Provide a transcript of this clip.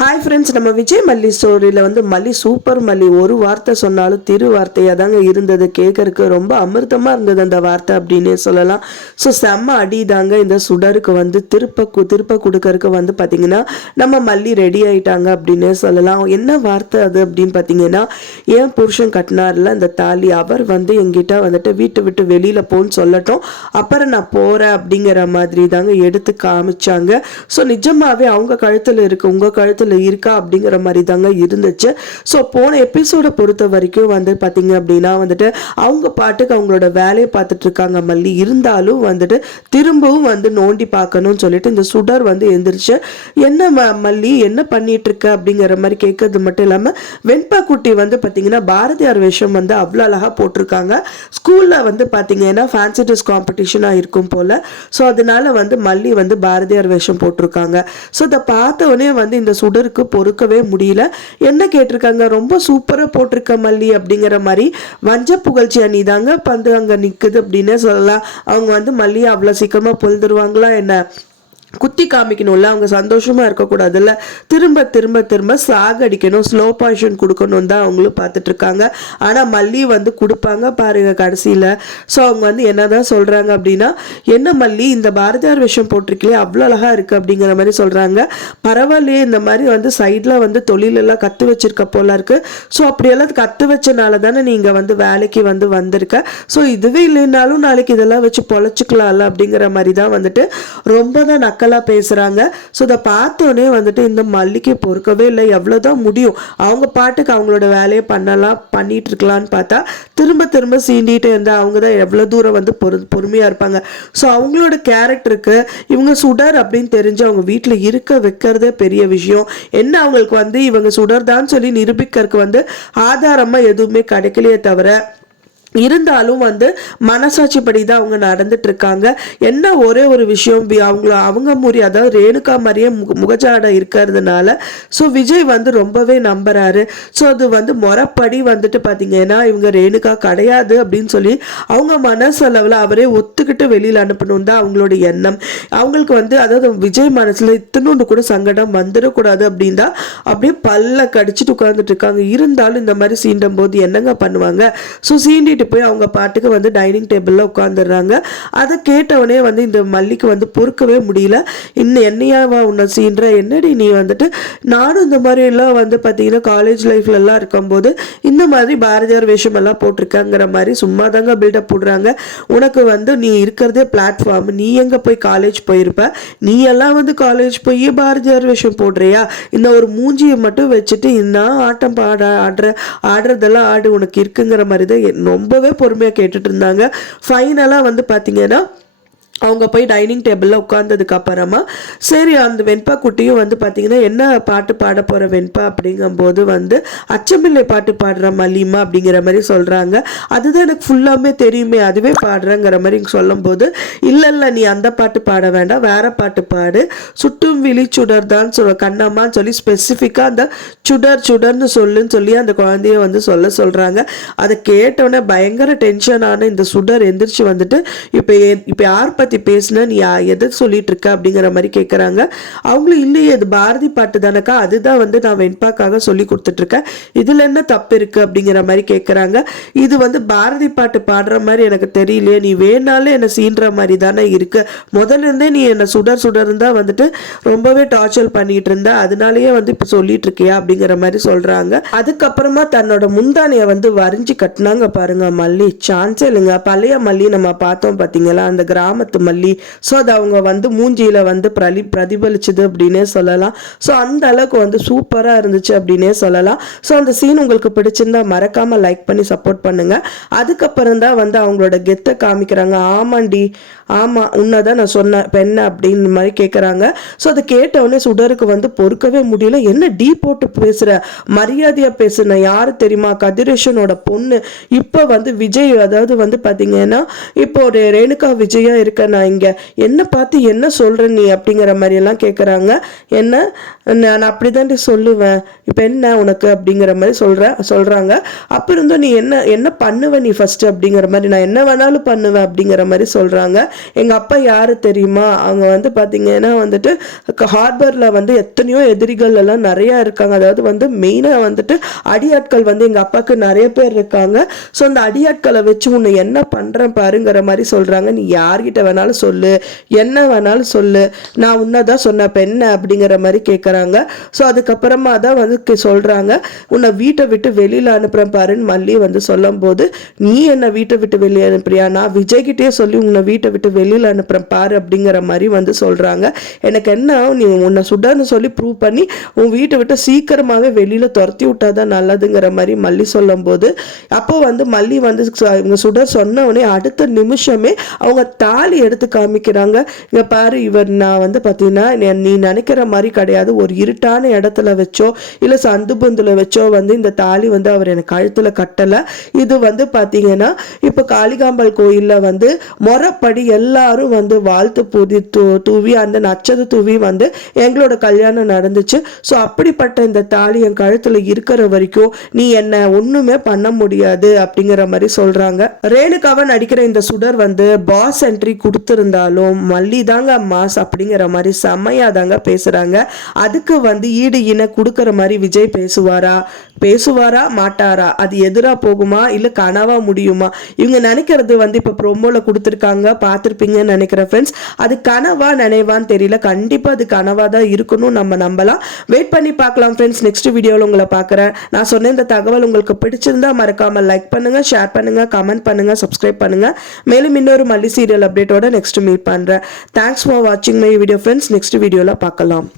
Hi friends நம்ம விஜய் மல்லி ஸ்டோரியில் வந்து மல்லி சூப்பர் மல்லி ஒரு வார்த்தை சொன்னாலும் திரு வார்த்தையாக தாங்க இருந்தது. கேட்கறதுக்கு ரொம்ப அமிர்தமாக இருந்தது அந்த வார்த்தை அப்படின்னே சொல்லலாம். ஸோ செம்ம அடி தாங்க இந்த சுடருக்கு வந்து திருப்ப கு திருப்ப கொடுக்கறக்கு வந்து பார்த்திங்கன்னா நம்ம மல்லி ரெடி ஆயிட்டாங்க அப்படின்னே சொல்லலாம். என்ன வார்த்தை அது அப்படின்னு பார்த்தீங்கன்னா ஏன் புருஷன் கட்டினார்ல இந்த தாலி அவர் வந்து எங்கிட்ட வந்துட்டு வீட்டை விட்டு வெளியில் போன்னு சொல்லட்டும். அப்புறம் நான் போகிறேன் அப்படிங்கிற மாதிரி தாங்க எடுத்து காமிச்சாங்க. ஸோ நிஜமாகவே அவங்க கழுத்தில் இருக்குது உங்கள் கழுத்தில் இருக்கா அப்படிங்கிற மாதிரி தாங்க இருந்துச்சு. ஸோ போன எபிசோடை பொறுத்த வரைக்கும் வந்து பார்த்தீங்க அப்படின்னா வந்துட்டு அவங்க பாட்டுக்கு அவங்களோட வேலையை பார்த்துட்டு இருக்காங்க. மல்லி இருந்தாலும் வந்துட்டு திரும்பவும் வந்து நோண்டி பார்க்கணும்னு சொல்லிட்டு இந்த சுடர் வந்து எந்திரிச்சு என்ன ம- மல்லி என்ன பண்ணிட்டு இருக்க அப்படிங்கிற மாதிரி கேட்கறது மட்டும் இல்லாமல் வெண்பா குட்டி வந்து பார்த்தீங்கன்னா பாரதியார் வேஷம் வந்து அவ்வளோ அழகாக போட்டிருக்காங்க. ஸ்கூலில் வந்து பார்த்தீங்கன்னா ஃபேன்சி ட்ரெஸ் காம்படிஷனாக இருக்கும் போல். ஸோ அதனால வந்து மல்லி வந்து பாரதியார் வேஷம் போட்டிருக்காங்க. ஸோ அதை பார்த்த உடனே வந்து இந்த சுடர் சுடருக்கு பொறுக்கவே முடியல. என்ன கேட்டிருக்காங்க? ரொம்ப சூப்பராக போட்டிருக்க மல்லி அப்படிங்கிற மாதிரி வஞ்ச புகழ்ச்சி அணி தாங்க பந்து அங்கே நிற்குது அப்படின்னு சொல்லலாம். அவங்க வந்து மல்லியை அவ்வளோ சீக்கிரமாக பொழுதுருவாங்களா என்ன? குத்தி காமிக்கணும்ல அவங்க சந்தோஷமாக இருக்கக்கூடாதுல்ல. திரும்ப திரும்ப திரும்ப சாகடிக்கணும் ஸ்லோ பாய்ஷன் கொடுக்கணும் தான் அவங்களும் பார்த்துட்ருக்காங்க. ஆனால் மல்லி வந்து கொடுப்பாங்க பாருங்கள் கடைசியில். ஸோ அவங்க வந்து என்ன தான் சொல்கிறாங்க அப்படின்னா என்ன மல்லி இந்த பாரதியார் விஷயம் போட்டிருக்கலே அவ்வளோ அழகாக இருக்குது அப்படிங்கிற மாதிரி சொல்கிறாங்க பரவாயில்லையே இந்த மாதிரி வந்து சைடில் வந்து தொழிலெல்லாம் கற்று வச்சிருக்க போல இருக்குது ஸோ அப்படியெல்லாம் கற்று வச்சனால தானே நீங்கள் வந்து வேலைக்கு வந்து வந்திருக்க. ஸோ இதுவே இல்லைனாலும் நாளைக்கு இதெல்லாம் வச்சு பொழைச்சிக்கலாம்ல அப்படிங்கிற மாதிரி தான் வந்துட்டு. ரொம்ப தான் நக்கலாக பேசுகிறாங்க ஸோ இதை பார்த்தோன்னே வந்துட்டு இந்த மல்லிகை பொறுக்கவே இல்லை. எவ்வளோதான் முடியும். அவங்க பாட்டுக்கு அவங்களோட வேலையை பண்ணலாம் பண்ணிட்டு இருக்கலான்னு பார்த்தா திரும்ப திரும்ப சீண்டிகிட்டே இருந்தால் அவங்க தான் எவ்வளோ தூரம் வந்து பொறு பொறுமையாக இருப்பாங்க. ஸோ அவங்களோட கேரக்டருக்கு இவங்க சுடர் அப்படின்னு தெரிஞ்சு அவங்க வீட்டில் இருக்க வைக்கிறதே பெரிய விஷயம். என்ன அவங்களுக்கு வந்து இவங்க சுடர் தான் சொல்லி நிரூபிக்கிறதுக்கு வந்து ஆதாரமாக எதுவுமே கிடைக்கலையே தவிர இருந்தாலும் வந்து மனசாட்சிப்படி தான் அவங்க நடந்துட்டு இருக்காங்க என்ன ஒரே ஒரு விஷயம் அவங்கள அவங்க முறி அதாவது ரேணுகா மாதிரியே முக முகஜாடை இருக்கிறதுனால ஸோ விஜய் வந்து ரொம்பவே நம்புறாரு. ஸோ அது வந்து முறைப்படி வந்துட்டு பார்த்தீங்கன்னா இவங்க ரேணுகா கிடையாது அப்படின்னு சொல்லி அவங்க மனசளவில் அவரே ஒத்துக்கிட்டு வெளியில் அனுப்பணும் தான் அவங்களோட எண்ணம். அவங்களுக்கு வந்து அதாவது விஜய் மனசில் இத்தினோண்டு கூட சங்கடம் வந்துடக்கூடாது அப்படின்னு தான் அப்படியே பல்ல கடிச்சிட்டு உட்கார்ந்துட்டு இருக்காங்க இருந்தாலும் இந்த மாதிரி சீண்டும் போது என்னங்க பண்ணுவாங்க? ஸோ சீண்டிட்டு போய் அவங்க பாட்டுக்கு வந்து டைனிங் டேபிளில் உட்காந்துடுறாங்க அதை கேட்டவொடனே வந்து இந்த மல்லிக்கு வந்து பொறுக்கவே முடியல. இன்னும் என்னையாவா உன்னை சீன்ற? என்னடி நீ வந்துட்டு? நானும் இந்த மாதிரி எல்லாம் வந்து பார்த்தீங்கன்னா காலேஜ் லைஃப்லலாம் இருக்கும்போது இந்த மாதிரி பாரதியார் வேஷமெல்லாம் போட்டிருக்காங்கிற மாதிரி சும்மா தாங்க பில்டப் போடுறாங்க. உனக்கு வந்து நீ இருக்கிறதே பிளாட்ஃபார்ம் நீ எங்கே போய் காலேஜ் போயிருப்ப? நீ எல்லாம் வந்து காலேஜ் போய் பாரதியார் வேஷம் போடுறியா? இந்த ஒரு மூஞ்சியை மட்டும் வச்சுட்டு இன்னும் ஆட்டம் பாட ஆடுற ஆடுறதெல்லாம் ஆடு உனக்கு இருக்குங்கிற மாதிரி தான் ரொம்ப ரொம்பவே பொறுமையாக கேட்டுட்டு இருந்தாங்க. ஃபைனலாக வந்து பார்த்திங்கன்னா அவங்க போய் டைனிங் டேபிளில் உட்காந்ததுக்கு அப்புறமா சரி அந்த வெண்பா குட்டியும் வந்து பார்த்தீங்கன்னா என்ன பாட்டு பாட போகிற வெண்பா? அப்படிங்கும்போது வந்து அச்சமில்லை பாட்டு பாடுற மல்லிமா அப்படிங்கிற மாதிரி சொல்கிறாங்க அதுதான் எனக்கு ஃபுல்லாமே தெரியுமே அதுவே பாடுறேங்கிற மாதிரி சொல்லும்போது இல்லை இல்லை நீ அந்த பாட்டு பாட வேண்டாம் வேற பாட்டு பாடு. சுட்டும் விழி சுடர் தான் சொல்ல கண்ணம்மான்னு சொல்லி ஸ்பெசிஃபிக்காக அந்த சுடர் சுடர்னு சொல்லுன்னு சொல்லி அந்த குழந்தைய வந்து சொல்ல சொல்கிறாங்க அதை கேட்டோன்னே பயங்கர டென்ஷனான இந்த சுடர் எந்திரிச்சு வந்துட்டு இப்போ இப்போ யார் பற்றி பேசுன நீ எதை சொல்லிட்டு இருக்க அப்படிங்கிற மாதிரி கேட்குறாங்க அவங்களும் இல்லையே அது பாரதி பாட்டு தானக்கா அதுதான் வந்து நான் வெண்பாக்காக சொல்லி கொடுத்துட்ருக்கேன் இதில் என்ன தப்பு இருக்குது அப்படிங்கிற மாதிரி கேட்குறாங்க இது வந்து பாரதி பாட்டு பாடுற மாதிரி எனக்கு தெரியலையே. நீ வேணாலும் என்னை சீன்ற மாதிரி தானே இருக்குது முதல்ல இருந்தே நீ என்னை சுடர் சுடர் தான் வந்துட்டு ரொம்பவே டார்ச்சர் பண்ணிட்டு இருந்தா. அதனாலயே வந்து இப்போ சொல்லிட்டு இருக்கியா அப்படிங்கிற மாதிரி சொல்கிறாங்க அதுக்கப்புறமா தன்னோட முந்தானையை வந்து வரைஞ்சி கட்டினாங்க பாருங்க மல்லி. சான்ஸ் இல்லைங்க. பழைய மல்லி நம்ம பார்த்தோம் பார்த்தீங்களா அந்த கிராமத்து மல்லி. ஸோ அது அவங்க வந்து மூஞ்சியில வந்து பிரலி பிரதிபலிச்சுது அப்படின்னே சொல்லலாம். ஸோ அந்த அளவுக்கு வந்து சூப்பராக இருந்துச்சு அப்படின்னே சொல்லலாம். ஸோ அந்த சீன் உங்களுக்கு பிடிச்சிருந்தா மறக்காம லைக் பண்ணி சப்போர்ட் பண்ணுங்க. அதுக்கப்புறம் தான் வந்து அவங்களோட கெத்தை காமிக்கிறாங்க. ஆமாண்டி ஆமா உன்னதான் நான் சொன்னேன் பெண்ண அப்படின்னு மாதிரி கேட்குறாங்க ஸோ அதை கேட்டவுடனே சுடருக்கு வந்து பொறுக்கவே முடியல. என்ன டீ போட்டு பேசுற? மரியாதையா பேசுன? யாரு தெரியுமா? கதிரேஷனோட பொண்ணு. இப்போ வந்து விஜய் அதாவது வந்து பாத்தீங்கன்னா இப்போ ஒரு ரேணுகா விஜயா இருக்க நான் இங்கே என்ன பார்த்து என்ன சொல்கிற நீ அப்படிங்கிற மாதிரியெல்லாம் கேட்குறாங்க என்ன? நான் அப்படி தான் சொல்லுவேன். இப்போ என்ன உனக்கு அப்படிங்கிற மாதிரி சொல்கிறேன் சொல்கிறாங்க அப்போ இருந்தும் நீ என்ன என்ன பண்ணுவ நீ ஃபஸ்ட்டு அப்படிங்கிற மாதிரி நான் என்ன வேணாலும் பண்ணுவேன் அப்படிங்கிற மாதிரி சொல்கிறாங்க எங்கள் அப்பா யார் தெரியுமா? அவங்க வந்து பார்த்தீங்கன்னா வந்துட்டு ஹார்பரில் வந்து எத்தனையோ எதிரிகள் எல்லாம் நிறையா இருக்காங்க. அதாவது வந்து மெயினாக வந்துட்டு அடியாட்கள் வந்து எங்கள் அப்பாவுக்கு நிறைய பேர் இருக்காங்க. ஸோ அந்த அடியாட்களை வச்சு உன்னை என்ன பண்ணுறேன் பாருங்கிற மாதிரி சொல்கிறாங்க நீ யார்கிட்ட வேணாலும் சொல்லு என்ன வேணாலும் சொல்லு. நான் உன்னதான் சொன்னேன் இப்போ என்ன அப்படிங்கிற மாதிரி கேட்குறாங்க ஸோ அதுக்கப்புறமா தான் வந்து சொல்கிறாங்க சொல்றாங்க உன்னை வீட்டை விட்டு வெளியில் அனுப்புகிறேன் பாருன்னு மல்லி வந்து சொல்லும்போது நீ என்னை வீட்டை விட்டு வெளியே அனுப்புறியா? நான் விஜய்கிட்டே சொல்லி உன்னை வீட்டை விட்டு வெளியில் அனுப்புகிறேன் பாரு அப்படிங்கிற மாதிரி வந்து சொல்கிறாங்க எனக்கு என்ன நீ உன்னை சுடான்னு சொல்லி ப்ரூவ் பண்ணி உன் வீட்டை விட்டு சீக்கிரமாகவே வெளியில் துரத்தி விட்டாதான் நல்லதுங்கிற மாதிரி மல்லி சொல்லும்போது அப்போ வந்து மல்லி வந்து இவங்க சுடர் சொன்ன உடனே அடுத்த நிமிஷமே அவங்க தாலி எடுத்து காமிக்கிறாங்க. இங்கே பாரு இவர் நான் வந்து பார்த்தீங்கன்னா நீ- நினைக்கிற மாதிரி கிடையாது. ஒரு இருட்டான இடத்துல வச்சோ இல்லை சந்து பந்துல வச்சோ வந்து இந்த தாலி வந்து அவர் எனக்கு கழுத்தில் கட்டலை. இது வந்து பார்த்தீங்கன்னா இப்போ காளிகாம்பாள் கோயிலில் வந்து முறைப்படி எல்லாரும் வந்து வாழ்த்து புதி தூ தூவி அந்த நச்சது தூவி வந்து எங்களோட கல்யாணம் நடந்துச்சு. ஸோ அப்படிப்பட்ட இந்த தாலி என் கழுத்தில் இருக்கிற வரைக்கும் நீ என்ன ஒன்றுமே பண்ண முடியாது அப்படிங்கிற மாதிரி சொல்கிறாங்க ரேணுகாவை நடிக்கிற இந்த சுடர் வந்து பாஸ் என்ட்ரி கொடுத்துருந்தாலும் மல்லி தாங்க மாஸ் அப்படிங்கிற மாதிரி செம்மையாக தாங்க பேசுகிறாங்க அதுக்கு வந்து ஈடு இணை கொடுக்குற மாதிரி விஜய் பேசுவாரா? பேசுவாரா மாட்டாரா? அது எதிராக போகுமா? இல்லை கனவாக முடியுமா? இவங்க நினைக்கிறது வந்து இப்போ ப்ரொமோவில் கொடுத்துருக்காங்க. பார்த்துருப்பீங்கன்னு நினைக்கிறேன் ஃப்ரெண்ட்ஸ் அது கனவா நினைவான்னு தெரியல. கண்டிப்பாக அது கனவாக தான் இருக்கணும் நம்ம நம்பலாம். வெயிட் பண்ணி பார்க்கலாம் ஃப்ரெண்ட்ஸ் நெக்ஸ்ட் வீடியோவில் உங்களை பார்க்குறேன். நான் சொன்ன இந்த தகவல் உங்களுக்கு பிடிச்சிருந்தா மறக்காமல் லைக் பண்ணுங்கள் ஷேர் பண்ணுங்கள் கமெண்ட் பண்ணுங்கள் சப்ஸ்கிரைப் பண்ணுங்கள் மேலும் இன்னொரு மல்லி சீரியல் அப்டேட்டோட நெக்ஸ்ட் மீட் பண்ணுறேன் தேங்க்ஸ் ஃபார் வாட்சிங் மை வீடியோ ஃப்ரெண்ட்ஸ் நெக்ஸ்ட் வீடியோவில் பார்க்கலாம்.